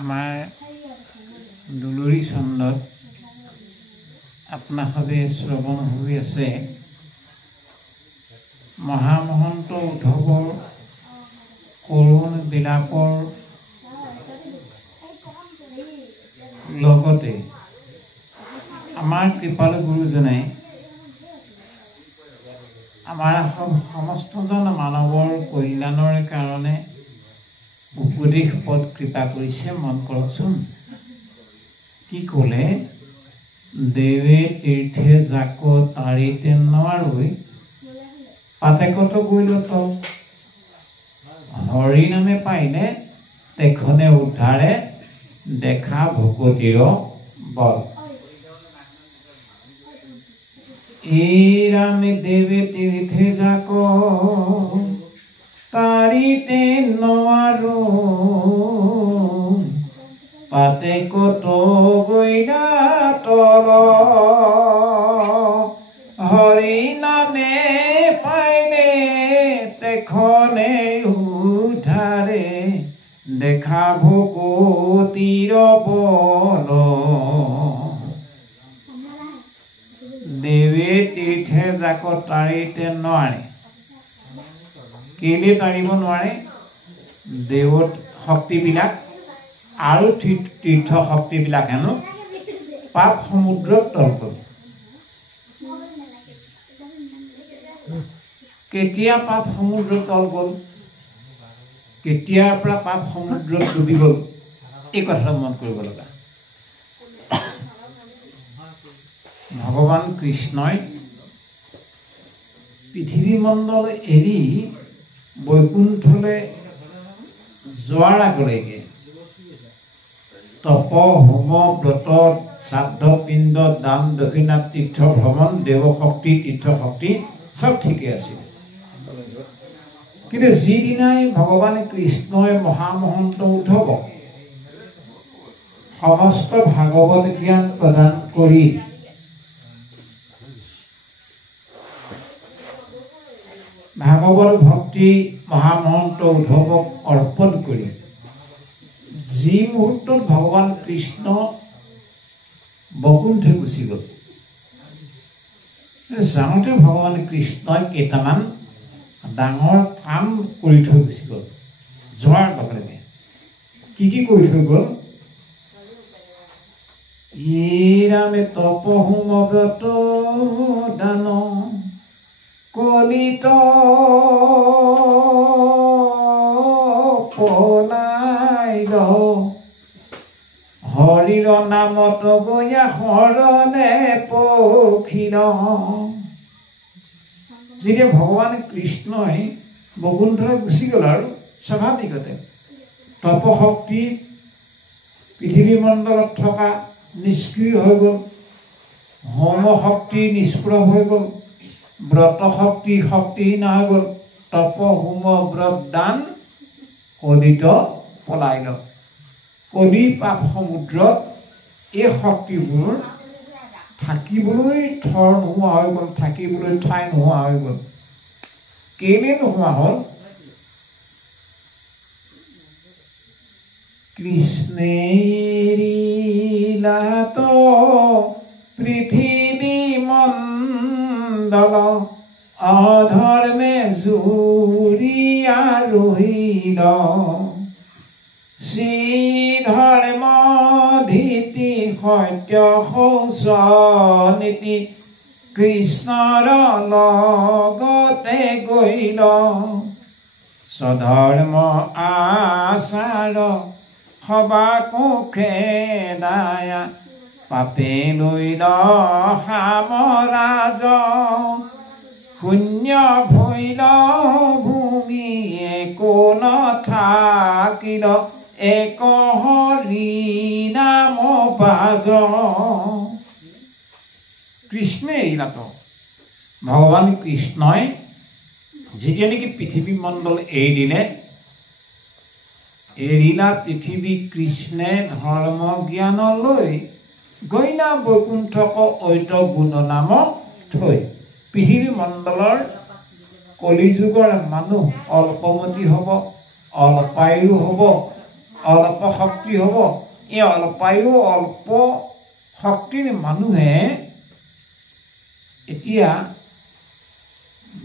আমাৰ দুলুৰী চন্দত আপোনাসৱে শ্ৰৱণ হৈ আছে মহামহন্ত উদ্ধৱৰ কৰুণ বিলাপৰ লগতে আমাৰ কৃপালু গুৰুজনে আমাৰ সমস্তজন মানৱৰ কল্যাণৰ কাৰণে উপদেশ পদ কৃপা কৰিছে। মন কৰকচোন কি ক'লে, দেৱে তীৰ্থে জাক তাৰিতে নোৱাৰৈ পাতে কত গৈল তল, হৰি নামে পাইনে তেখনে উদ্ধাৰে দেখা ভকতিৰ বল। এই ৰামে দেৱে তীৰ্থে জাক তাৰিতে নোৱাৰো পাতে কত গৈলা তল, হৰি নামে পাইনে তেখনে উদ্ধাৰে দেখা ভকতিৰ বল। দেৱে তীৰ্থে জাক তাৰিতে নোৱাৰে। কেলে তাৰিব নোৱাৰে? দেৱত শক্তিবিলাক আৰু তীৰ্থ শক্তিবিলাক হেনো পাপ সমুদ্ৰত তল গ'ল। কেতিয়া পাপ সমুদ্ৰত তল গ'ল, কেতিয়াৰ পৰা পাপ সমুদ্ৰত ডুবি গ'ল, এই কথাটো মন কৰিব লগা। ভগৱান কৃষ্ণই পৃথিৱী মণ্ডল এৰি বৈকুণ্ঠলৈ যোৱাৰ আগলৈকে তপ হোম ব্ৰত শ্ৰাদ্ধ পিণ্ড দান দক্ষিণা তীৰ্থ ভ্ৰমণ দেৱশক্তি তীৰ্থ শক্তি চব ঠিকে আছিল। কিন্তু যিদিনাই ভগৱান কৃষ্ণই মহামহন্ত উদ্ধৱক সমস্ত ভাগৱত জ্ঞান প্ৰদান কৰি ভাগৱত ভক্তি মহামহন্ত উদ্ধৱক অৰ্পণ কৰি যি মুহূৰ্তত ভগৱান কৃষ্ণ বৈকুণ্ঠে গুচি গ'ল, যাওঁতে ভগৱান কৃষ্ণই কেইটামান ডাঙৰ কাম কৰি থৈ গুচি গ'ল। যোৱাৰ লগে লগে কি কৰি থৈ গ'ল? ৰামে তপ হোম ব্ৰত দান কলিত পলাইল, হৰিৰ নামত গয়া শৰণে পখিল। যেতিয়া ভগৱান কৃষ্ণই বৈকুণ্ঠলৈ গুচি গ'ল আৰু স্বাভাৱিকতে তপশক্তি পৃথিৱী মণ্ডলত থকা নিষ্ক্ৰিয় হৈ গ'ল, হোম শক্তি নিষ্প্ৰভ হৈ গ'ল, ব্ৰত শক্তি শক্তিহীন হৈ গ'ল, তপ হোম ব্ৰত দান কলিত পলাইল। কলি পাপ সমুদ্ৰত এই শক্তিবোৰ থাকিবলৈ থৰ নোহোৱা হৈ গ'ল, থাকিবলৈ ঠাই নোহোৱা হৈ গ'ল। কেলে নোহোৱা হ'ল? কৃষ্ণে এৰিলাত পৃথিৱী মণ্ডল, অধৰ্মে জুৰিয়া ৰহিল, শ্ৰীধৰ্ম ধীতি সত্য শৌচ নীতি কৃষ্ণৰ লগতে গৈল, স্বধৰ্ম আচাৰ সবাকো খেদায়া পাপে লৈল সামৰাজ, শূন্য ভৈল ভূমি একো নাথাকিল, এক হৰি নাম বাজ। কৃষ্ণে এৰিলাত, ভগৱান কৃষ্ণই যেতিয়া নেকি পৃথিৱী মণ্ডল এৰি দিলে, এৰিলা পৃথিৱী কৃষ্ণে ধৰ্ম জ্ঞানলৈ গৈনা বৈকুণ্ঠক ঐত গুণ নাম থৈ। পৃথিৱী মণ্ডলৰ কলিযুগৰ মানুহ অল্পমতি হ'ব, অল্পায়ু হ'ব, অল্প শক্তি হ'ব। এই অল্প শক্তিৰ মানুহে এতিয়া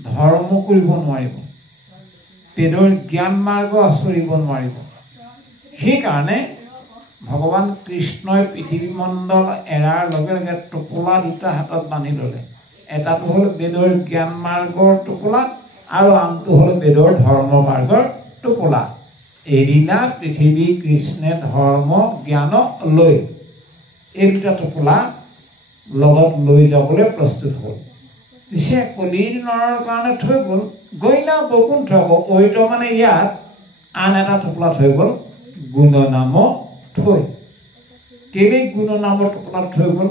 ধৰ্ম কৰিব নোৱাৰিব, বেদৰ জ্ঞান মাৰ্গ আচৰিব নোৱাৰিব। সেইকাৰণে ভগৱান কৃষ্ণই পৃথিৱী মণ্ডল এৰাৰ লগে লগে টোপোলা দুটা হাতত বান্ধি ল'লে। এটাটো হ'ল বেদৰ জ্ঞান মাৰ্গৰ টোপোলা আৰু আনটো হ'ল বেদৰ ধৰ্ম মাৰ্গৰ টোপোলা। এৰিলা পৃথিৱী কৃষ্ণে ধৰ্ম জ্ঞানক লৈ। এই দুটা টোপোলা লগত লৈ যাবলৈ প্ৰস্তুত হ'ল। পিছে কলিৰ নৰৰ কাৰণে থৈ গ'ল গৈলা বৈকুণ্ঠ। ঐত মানে ইয়াত আন এটা টোপোলা থৈ গ'ল গুণ নাম থৈ। কেলেই গুণ নামৰ টোপোলা থৈ গ'ল?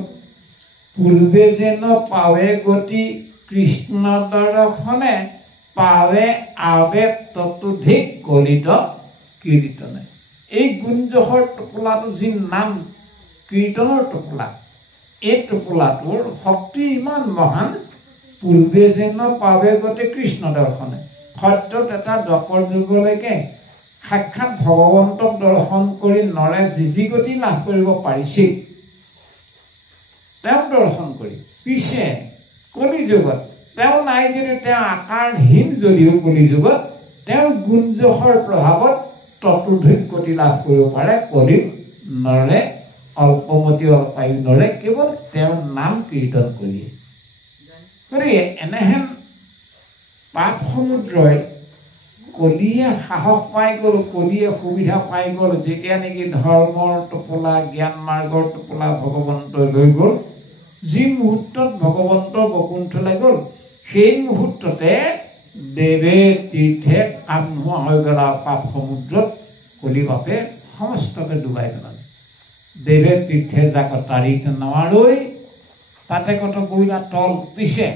পূৰ্বে যেন পাৱে গতি কৃষ্ণ দৰ্শনে, পাৱে আবে ততোধিক গলিত কীৰ্তনে। এই গুঞ্জহৰ টোপোলাটো যি নাম কীৰ্তনৰ টোপোলা, এই টোপোলাটোৰ শক্তি ইমান মহান। পূৰ্বে যেন পাৱে গতি কৃষ্ণ দৰ্শনে, সত্যত এটা দ্বাপৰ যুগলৈকে সাক্ষাৎ ভগৱন্তক দৰ্শন কৰি নৰে যি গতি লাভ কৰিব পাৰিছিল তেওঁ দৰ্শন কৰি। পিছে কলি যুগত তেওঁ নাই যদিও, তেওঁ আকাৰহীন যদিও কলি যুগত তেওঁৰ গুঞ্জহৰ প্ৰভাৱত ততোধিক গতি লাভ কৰিব পাৰে কলিৰ নৰে, অল্পমতি অল্পায়ু নৰে, কেৱল তেওঁৰ নাম কীৰ্তন কৰিয়ে। গতিকে এনেহেন পাপ সমুদ্ৰই কলিয়ে সাহস পাই গ'ল, কলিয়ে সুবিধা পাই গ'ল। যেতিয়া নেকি ধৰ্মৰ টোপোলা জ্ঞান মাৰ্গৰ টোপোলা ভগৱন্তই লৈ গ'ল, যি মুহূৰ্তত ভগৱন্ত বৈকুণ্ঠলৈ গ'ল, সেই মুহূৰ্ততে দেৱে তীৰ্থে কাম নোহোৱা হৈ গ'ল। আৰু পাপ সমুদ্ৰত কলি পাপে সমস্তকে ডুবাই পেলালে। দেৱে তীৰ্থে যাক তাৰিত নোৱাৰৈ, তাতে কত গইলা তল। পিছে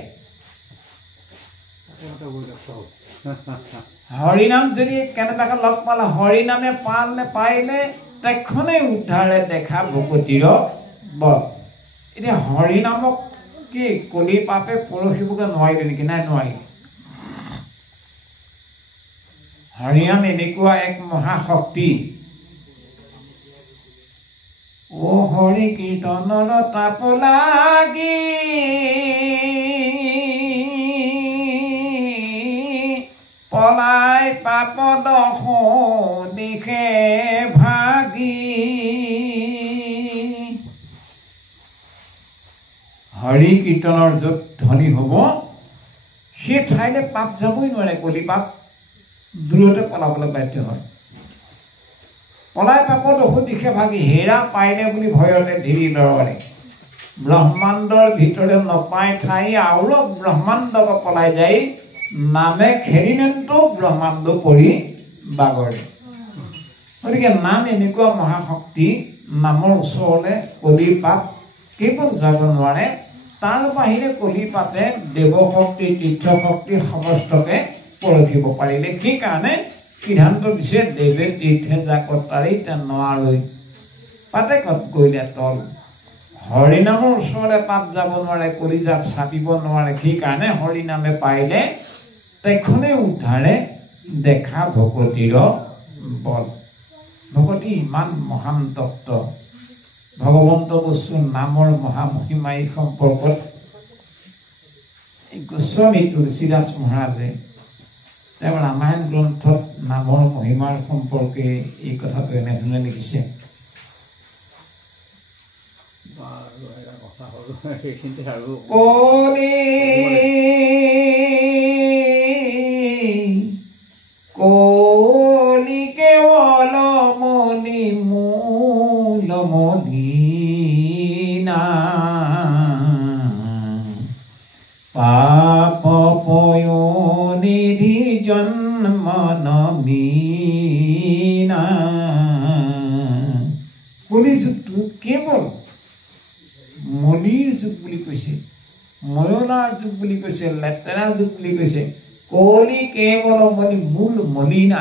হৰিনাম যদি কেনেবাকে লগ পালে, হৰিনামে পাইলে তক্ষণেই উদ্ধাৰে দেখা ভকতিৰ বল। এতিয়া হৰিনামক কি কলি পাপে পৰখিবকে নোৱাৰিলে নেকি? নাই, নোৱাৰিলে। হৰিনাম এনেকুৱা এক মহাশক্তি। ও হৰি কীৰ্তনৰ তাপ লাগি পলাই পাপ দশ দিশে ভাগি। হৰি কীৰ্তনৰ য'ত ধ্বনি হ'ব সেই ঠাইলৈ পাপ যাবই নোৱাৰে। কলি পাপ দূৰতে পলাবলৈ বাধ্য হয়। পলাই পাপ দশ দিশে ভাগি, হেৰা পাইলে বুলি ভয়তে ধীৰি লৰৰে। ব্ৰহ্মাণ্ডৰ ভিতৰে নপাই ঠাই আউৰ ব্ৰহ্মাণ্ডক পলাই যায়, নামে খেৰিনেতো ব্ৰহ্মাণ্ড পৰি বাগৰে। গতিকে নাম এনেকুৱা মহাশক্তি, নামৰ ওচৰলৈ কলি পাপ কেৱল যাব নোৱাৰে। তাৰ বাহিৰে কলি পাপে দেৱশক্তি তীৰ্থশক্তি সমস্তকে পৰখিব পাৰিলে। সেইকাৰণে সিদ্ধান্ত দিছে দেৱে তীৰ্থে যাক তাৰিত নোৱাৰৈ, পাতে কত গইলে তল। হৰিনামৰ ওচৰলৈ পাপ যাব নোৱাৰে, কলি জাপ চাপিব নোৱাৰে। সেইকাৰণে হৰিনামে পাইলে তক্ষণে উদ্ধাৰে দেখা ভকতিৰ বল। ভকতি ইমান মহান তত্ত্ব। ভগৱন্ত বস্তু নামৰ মহামহিমা। এই সম্পৰ্কত গোস্বামী তুলসীদাস মহাৰাজে তেওঁ ৰামায়ণ গ্ৰন্থত নামৰ মহিমাৰ সম্পৰ্কে এই কথাটো এনেধৰণে লিখিছে। কলি কেৱল মনি মূল মলিনা, পাপ পয়নিধি জন্ম নমিনা। কলি যুগটো কেৱল মলিৰ যুগ বুলি কৈছে, ময়লাৰ যুগ বুলি কৈছে, লেতেৰা যুগ বুলি কৈছে। কলি কেৱল মলি মূল মলিনা।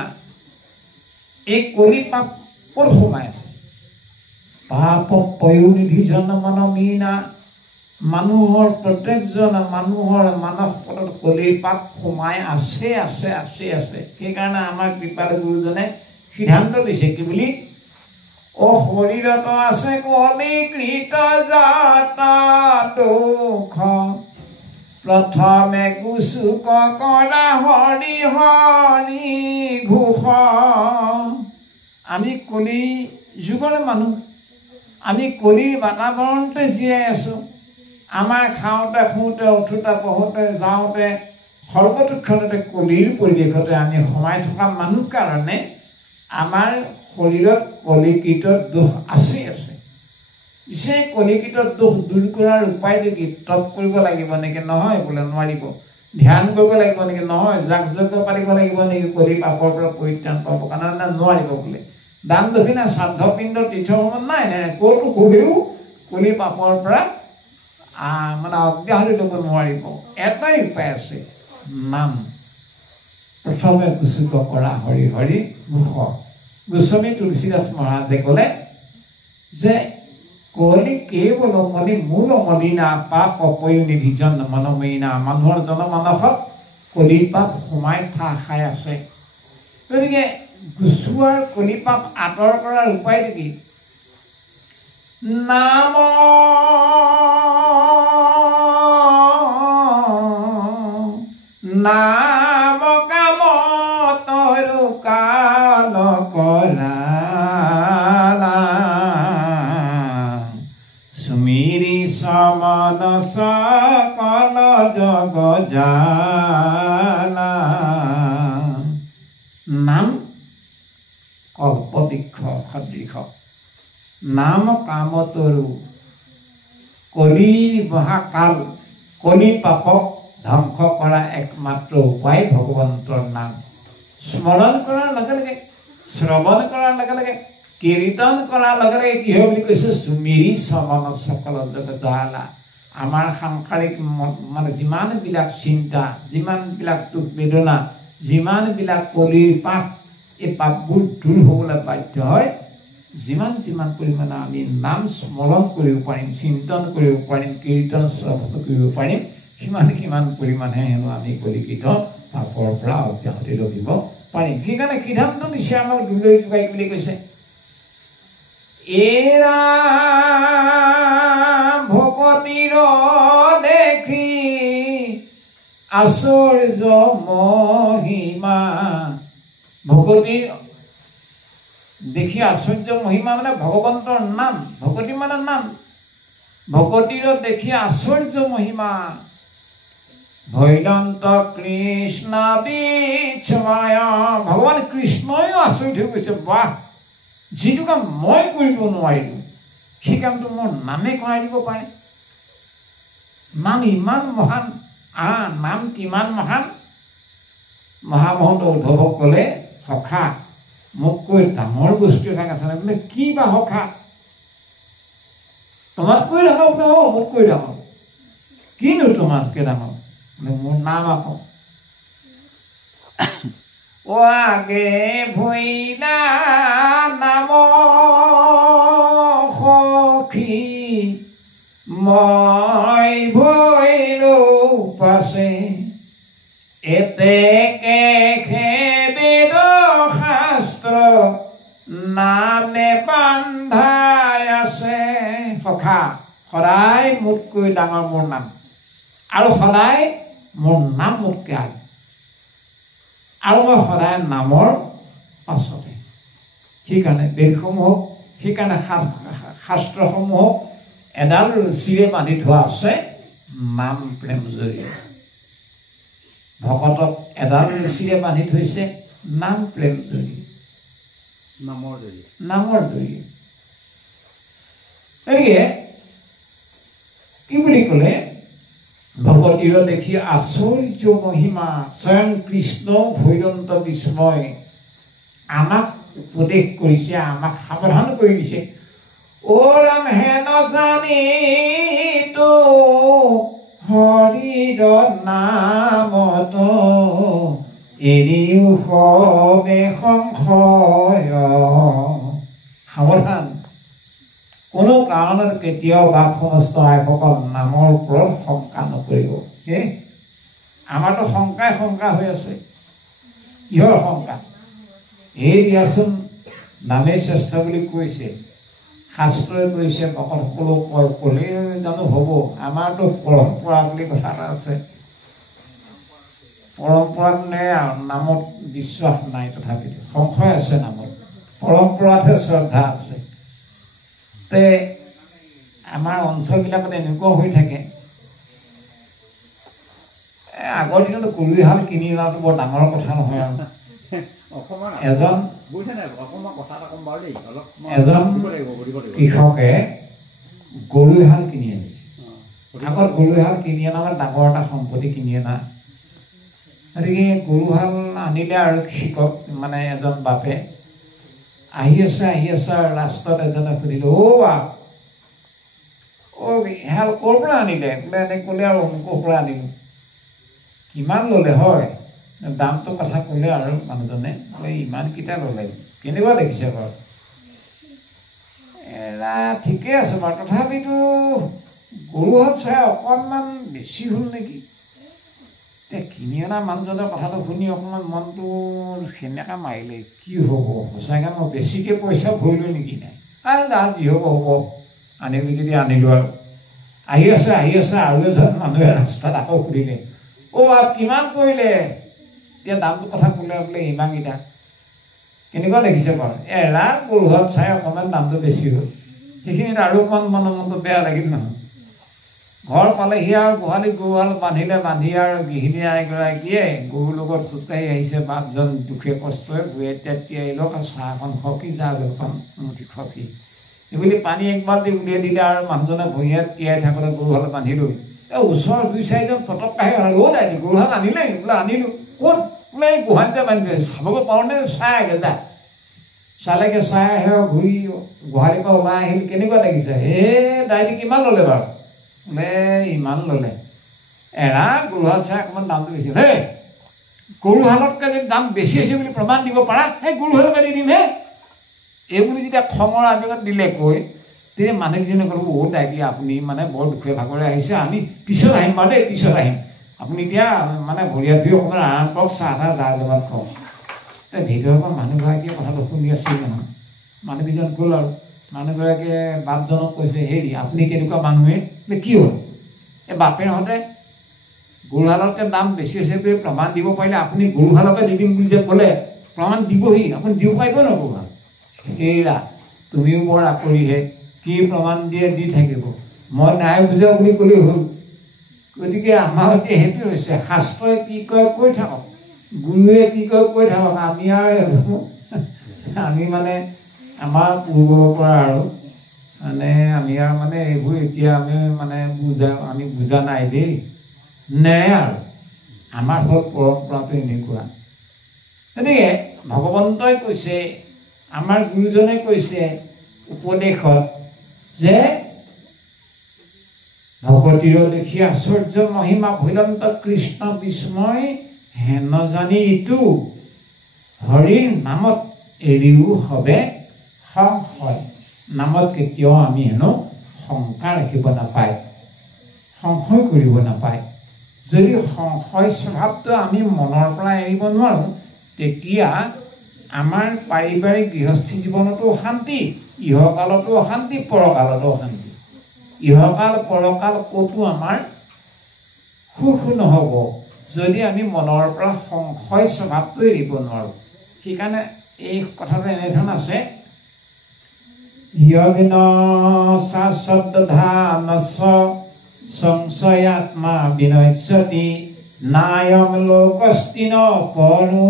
এই কলি পাপ ক'ত সোমাই আছে? পাপ পয়োনিধি জন্ম নমিনা। মানুহৰ প্ৰত্যেকজন মানুহৰ মানস পটত কলিৰ পাপ সোমাই আছে, আছে, আছে, আছে। সেইকাৰণে আমাৰ কৃপালু গুৰুজনে সিদ্ধান্ত দিছে কি বুলি? ও শৰীৰত আছে কলিকৃত যাতা দুখ প্ৰথমে কুচুক কৰা হৰি হৰি ঘোষ আমি কলি যুগৰ মানুহ আমি কলিৰ বাতাবৰণতে জীয়াই আছো আমাৰ খাওঁতে শুওঁতে উঠোতে বহোতে যাওঁতে সৰ্বতোক্ষণতে কলিৰ পৰিৱেশতে আমি সোমাই থকা মানুহ কাৰণে আমাৰ শৰীৰত কলিকৃত দোষ আছে পিছে কলিকৃত দোষ দূৰ কৰাৰ উপায়টো কি তপ কৰিব লাগিব নেকি নহয় বোলে নোৱাৰিব ধ্যান কৰিব লাগিব নেকি নহয় যাগ যজ্ঞ পাতিব লাগিব নেকি কলি পাপৰ পৰা পৰিত্ৰাণ পাব কাৰণে নোৱাৰিব বোলে দান দক্ষিণা শ্ৰাদ্ধ পিণ্ড তীৰ্থ ভ্ৰমণ নাই ক'তো গ'লেও কলি পাপৰ পৰা মানে অব্যাহতি ল'ব নোৱাৰিব এটাই উপায় আছে নাম প্ৰথমে কুচুক কৰা হৰি হৰি ঘোষ গোস্বামী তুলসীদাস মহাৰাজে ক'লে যে কলি কেৱল মনি মূল মলিনা পাপ অপয়নি বিজন মনময়ীনা মানুহৰ জনমানসত কলি পাপ সোমাই ঠাহ খাই আছে গতিকে গুচোৱাৰ কলি পাপ আঁতৰ কৰাৰ উপায়টো কি নাম নাম কাম তৰু কাল কৰা সুমিৰি সমন সকল জগ জানা নাম কল্পবৃক্ষ সদৃশ নাম কাম তৰু কলিৰ মহাকাল কলি পাপক ধ্বংস কৰা একমাত্ৰ উপায় ভগৱন্তৰ নাম স্মৰণ কৰাৰ লগে লগে শ্ৰৱণ কৰাৰ লগে লগে কীৰ্তন কৰাৰ লগে লগে কি হয় বুলি কৈছে সুমিৰি সমন সকল জগ জালা আমাৰ সাংসাৰিক মানে যিমানবিলাক চিন্তা যিমানবিলাক দুখ বেদনা যিমানবিলাক কলিৰ পাপ এই পাপবোৰ দূৰ হ'বলৈ বাধ্য হয় যিমান পৰিমাণে আমি নাম স্মৰণ কৰিব পাৰিম চিন্তন কৰিব পাৰিম কীৰ্তন শ্ৰৱণ কৰিব পাৰিম সিমান পৰিমাণে হেনো আমি কলিকৃত পাপৰ পৰা অব্যাহতি ল'ব পাৰিম সেইকাৰণে সিদ্ধান্ত দিছে আমাক দুলৈ যোগাই বুলি কৈছে এৰা ভকতিৰ দেখি আশ্চৰ্য মহিমা ভকতিৰ দেখি আশ্চৰ্য মহিমা মানে ভগৱন্তৰ নাম ভকতি মানে নাম ভকতিৰ দেখি আশ্চৰ্য মহিমা ভৈদন্ত কৃষ্ণ বিস্ময় ভগৱান কৃষ্ণয়ো আচৰিত হৈ গৈছে বাহ যিটো কাম মই কৰিব নোৱাৰিলো সেই কামটো মোৰ নামে কৰাই দিব পাৰে নাম ইমান মহান নাম কিমান মহান মহামহন্ত উদ্ধৱক ক'লে সখা মোতকৈ ডাঙৰ বস্তু এটা আছে নে বোলে কি বা সখা তোমাতকৈ ডাঙৰ বোলে মোতকৈ ডাঙৰ কিনো তোমাতকৈ ডাঙৰ বোলে মোৰ নাম আকৌ আগে ভৈলা নাম সখী মই ভৈলো পাছে এতেকে বেদ শাস্ত্ৰ নামে বান্ধাই আছে সখা সদায় মোতকৈ ডাঙৰ মোৰ নাম আৰু সদায় মোৰ নাম মোতকৈ আগ আৰু মই সদায় নামৰ পাছতে সেইকাৰণে বেদসমূহক সেইকাৰণে শাস্ত্ৰসমূহক এডাল ৰছীৰে বান্ধি থোৱা আছে নাম প্ৰেম জৰিয়তে ভকতক এডাল ৰছীৰে বান্ধি থৈছে নাম প্ৰেম জৰিয়তে নামৰ জৰিয়তে গতিকে কি বুলি ক'লে ভকতিৰ দেখি আশ্চৰ্য মহিমা স্বয়ং কৃষ্ণ ভৈদন্ত বিস্ময় আমাক উপদেশ কৰিছে আমাক সাৱধান কৰি দিছে ওৰাম হেন জানিতো হৰিৰ নামত এৰিও সবে সংশয় সাৱধান কোনো কাৰণত কেতিয়াও বা সমস্ত আইসকল নামৰ ওপৰত শংকা নকৰিব আমাৰতো শংকা হৈ আছে কিহৰ শংকা এই দিয়াচোন নামেই শ্ৰেষ্ঠ বুলি কৈছে শাস্ত্ৰই কৈছে ভকতসকলো ক'লে জানো হ'ব? আমাৰতো পৰম্পৰা বুলি কথা এটা আছে। পৰম্পৰাত নামত বিশ্বাস নাই, তথাপিতো সংশয় আছে নামত, পৰম্পৰাতহে শ্ৰদ্ধা আছে। তে আমাৰ অঞ্চলবিলাকত এনেকুৱা হৈ থাকে, আগৰ দিনত গৰুহাল কিনি অনাটো বৰ ডাঙৰ কথা নহয় আৰু। এজন কৃষকে গৰুহাল কিনি আনিলে। আগত গৰুহাল কিনি অনা মানে ডাঙৰ এটা সম্পত্তি কিনি অনা। গতিকে গৰুহাল আনিলে আৰু কৃষক মানে এজন বাপে আহি আছে আৰু ৰাস্তাত এজনে সুধিলে, এহাল ক'ৰ পৰা আনিলে? বোলে এনে ক'লে আৰু অমুকৰ পৰা আনিলো। কিমান ল'লে হয়? দামটো কথা ক'লে আৰু মানুহজনে, বোলে ইমানকেইটা ল'লে। কেনেকুৱা দেখিছে বাৰু? ঠিকেই আছে বাৰু, তথাপিতো গৰুহাল চাই অকণমান বেছি হ'ল নেকি? এতিয়া কিনি অনা মানুহজনৰ কথাটো শুনি অকণমান মনটো সেনেকা মাৰিলে, কি হ'ব সঁচাকৈ মই বেছিকৈ পইচা ভৰিলোঁ নেকি? নাই যি হ'ব হ'ব, আনিলোঁ যদি আনিলোঁ আৰু। আহি আছে আৰু এজন মানুহে ৰাস্তাত আকৌ সুধিলে, কিমান পৰিলে? এতিয়া দামটো কথা ক'লে বোলে ইমানকেইটা। কেনেকুৱা দেখিছে বাৰু? গৰুহাল চাই অকণমান দামটো বেছি হ'ল। সেইখিনিত আৰু অকণমান মনটো বেয়া লাগিল নহয়। ঘৰ পালেহি আৰু গোহালিত গৰুহাল বান্ধি আৰু গৃহিণী এগৰাকীয়ে গৰুৰ লগত খোজকাঢ়ি আহিছে। বাপজন দুখে কষ্টৰে ভূঞে তিয়াই লওক আৰু চাহ এখন খকি, যা জলপান মুঠি খকি এইবুলি পানী এক বাল্টি উলিয়াই দিলে। আৰু মানুহজনে ভূঞে তিয়াই থাকোঁতে গৰুহাল বান্ধি লৈ ওচৰৰ 2-4জন পটক কাঢ়ি দাই গৰুহাল আনিলে? বোলে আনিলোঁ। ক'ত? বোলে এই গোহালিতে বান্ধিছে, চাবগৈ পাৰোঁনে? চাই আগে যা। চালেগে, চাই আহে ঘূৰি গোহালিৰ পৰা ওলাই আহিল। কেনেকুৱা দেখিছে? দাইটি কিমান ল'লে বাৰু? বোলে ইমান ল'লে। গৰুহাল চাই অকণমান দামটো বেছি হ'ল। গৰুহালতকৈ যদি দাম বেছি হৈছে বুলি প্ৰমাণ দিব পাৰা, গৰুহালকে দি দিম এইবুলি যেতিয়া খঙৰ আবেগত দিলে কৈ, তেতিয়া মানুহকেইজনে ক'লো, দাইটি আপুনি মানে বৰ দুখে ভাগৰে আহিছে, আমি পিছত আহিম বাৰু দেই, পিছত আহিম। আপুনি এতিয়া মানে ভৰিয়াত ধুই অকণমান আৰাম কৰক, চাহ এটা জা জলপান খাওক। ভিতৰৰ পৰা মানুহগৰাকীয়ে কথাটো শুনি আছিল নহয়। মানুহকেইজন গ'ল আৰু মানুহগৰাকীয়ে বাপজনক কৈছে, আপুনি কেনেকুৱা মানুহে? কি হ'ল? এই বাপেৰহঁতে গৰুহালতকৈ দাম বেছি হৈছে বুলি প্ৰমাণ দিব পাৰিলে আপুনি গৰুহালকে দি দিম বুলি যে ক'লে, প্ৰমাণ দিবহি। আপুনি দিব পাৰিব ন গৰুহাল? তুমিও বৰ আকৰিহে, কি প্ৰমাণ দিয়ে দি থাকিব, মই নাই বুজা বুলি ক'লেই হ'ল। গতিকে আমাৰ এতিয়া সেইটো হৈছে, শাস্ত্ৰই কি কয় কৈ থাকক, গুৰুৱে কি কয় কৈ থাকক। আমি মানে আমাৰ পূৰ্বৰ পৰা আৰু আমি এইবোৰ এতিয়া আমি বুজা নাই দেই, নে আৰু আমাৰ হ'ল পৰম্পৰাটো এনেকুৱা। গতিকে ভগৱন্তই কৈছে, আমাৰ গুৰুজনে কৈছে উপদেশত যে ভকতিৰ দেখি আশ্চৰ্য মহিমা ভৈলন্ত কৃষ্ণ বিস্ময় হেন জানি ইটো হৰিৰ নামত এৰিও হবে সংশয়। নামত কেতিয়াও আমি হেনো শংকা ৰাখিব নাপায়, সংশয় কৰিব নাপায়। যদি সংশয় স্বভাৱটো আমি মনৰ পৰা এৰিব নোৱাৰোঁ, তেতিয়া আমাৰ পাৰিবাৰিক গৃহস্থী জীৱনতো অশান্তি, ইহকালতো অশান্তি, পৰকালতো অশান্তি। ইহকাল পৰকাল ক'তো আমাৰ সুখ নহ'ব যদি আমি মনৰ পৰা সংশয় স্বভাৱটো এৰিব নোৱাৰোঁ। সেইকাৰণে এই কথাটো এনেধৰণৰ আছে, সংশয়াত্মা বিনশ্যতি নায়ম লোকস্তিন পৰো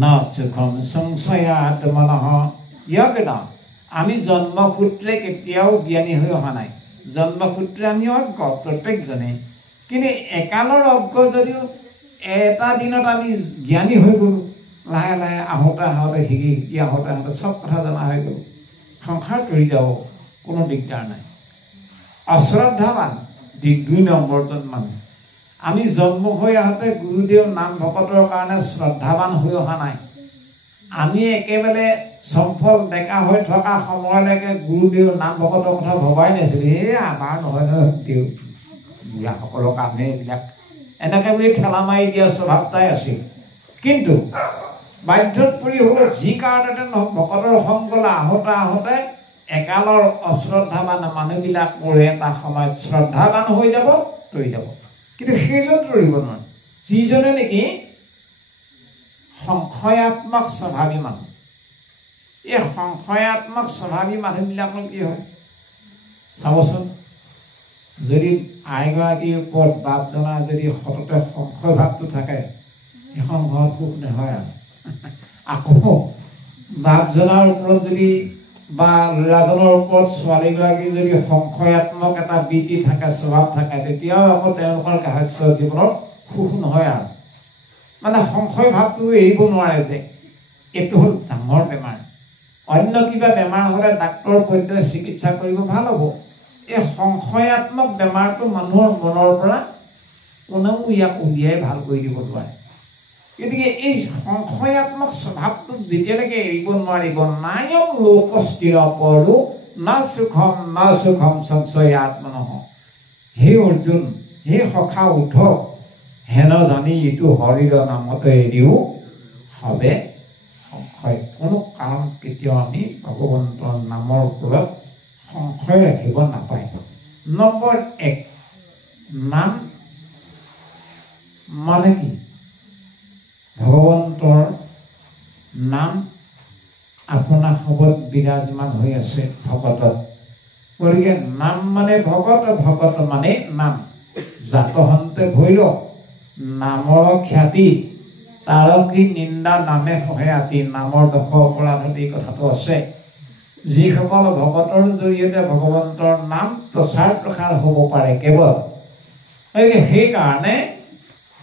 ন সুখম সংশয়াত মনঃ। আমি জন্মসূত্ৰে কেতিয়াও জ্ঞানী হৈ অহা নাই, জন্মসূত্ৰে আমি অজ্ঞ প্ৰত্যেকজনে। কিন্তু একালৰ অজ্ঞ যদিও এটা দিনত আমি জ্ঞানী হৈ গ'লোঁ, লাহে লাহে আহোঁতে শিকি আহোঁতে চব কথা জনা হৈ গ'ল, সংসাৰ তৰি যাব, কোনো দিগদাৰ নাই। অশ্ৰদ্ধাৱান 2 নম্বৰজন মানুহ। আমি জন্ম হৈ আহোঁতে গুৰুদেৱ নাম ভকতৰ কাৰণে শ্ৰদ্ধাৱান হৈ অহা নাই। আমি একেবাৰে চম্ফল ডেকা হৈ থকা সময়লৈকে গুৰুদেৱ নাম ভকতৰ কথা ভবাই নাছিলোঁ। আমাৰ নহয় দেউ বুঢ়াসকলৰ কামহে এইবিলাক, এনেকৈ বুলি ঠেলা মাৰি দিয়া স্বভাৱটাই আছিল। কিন্তু বাধ্যত পৰি হ'লেও যি কাৰণতে নহওক ভকতৰ সংগলৈ আহোঁতে একালৰ অশ্ৰদ্ধাৱান মানুহবিলাকৰ এটা সময়ত শ্ৰদ্ধাৱান হৈ যাব, তৰি যাব। কিন্তু সেইজন তৰিব নোৱাৰে যিজনে নেকি সংশয়াত্মক স্বভাৱী মানুহ। এই সংশয়াত্মক স্বভাৱী মানুহবিলাকৰ কি হয় চাবচোন, যদি আইগৰাকীৰ ওপৰত বাপজনাৰ যদি সততে সংশয় ভাৱটো থাকে, এখন ঘৰত সুখ নহয়। আৰু আকৌ বাপজনাৰ ওপৰত যদি বা ল'ৰাজনৰ ওপৰত ছোৱালীগৰাকীৰ যদি সংশয়াত্মক এটা বৃত্তি থাকে, স্বভাৱ থাকে, তেতিয়াও আকৌ তেওঁলোকৰ গাহস্য জীৱনত সুখ নহয়। আৰু মানে সংশয় ভাৱটো এৰিব নোৱাৰে যে এইটো হ'ল ডাঙৰ বেমাৰ। অন্য কিবা বেমাৰ হ'লে ডাক্তৰ বৈদ্যই চিকিৎসা কৰিব ভাল হ'ব। এই সংশয়াত্মক বেমাৰটো মানুহৰ মনৰ পৰা কোনেও ইয়াক উলিয়াই ভাল কৰি দিব নোৱাৰে। গতিকে এই সংশয়াত্মক স্বভাৱটোক যেতিয়ালৈকে এৰিব নোৱাৰিব, নায়ম লোকস্থিৰ পৰো না সুখম সংশয়াত্মনঃ। হে অৰ্জুন, হে সখা উঠ, হেন জানি ইটো হৰিৰ নামতে এৰিও হবে সংশয়। কোনো কাৰণ কেতিয়াও আমি ভগৱন্তৰ নামৰ ওপৰত সংশয় ৰাখিব নাপায়। নম্বৰ 1, নাম মানে কি? ভগৱন্তৰ নাম আপোনাৰ সবত বিৰাজমান হৈ আছে ভকতত। গতিকে নাম মানে ভকত, ভকত মানে নাম। জাতহন্তে ভৈৰৱ নামৰ খ্যাতি, তাৰ কি নিন্দা নামে সহায়াতি। নামৰ দশ অপৰাধত এই কথাটো আছে। যিসকল ভকতৰ জৰিয়তে ভগৱন্তৰ নাম প্ৰচাৰ প্ৰসাৰ হ'ব পাৰে কেৱল, সেইকাৰণে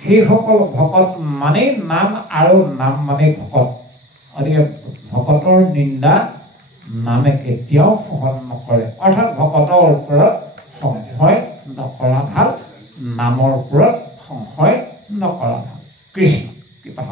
সেইসকল ভকত মানে নাম আৰু নাম মানে ভকত। গতিকে ভকতৰ নিন্দা নামে কেতিয়াও সহন নকৰে। অৰ্থাৎ ভকতৰ ওপৰত সংশয় নকৰা ভাল, নামৰ ওপৰত সংশয় নকৰা ভাল। কৃষ্ণ কৃপা।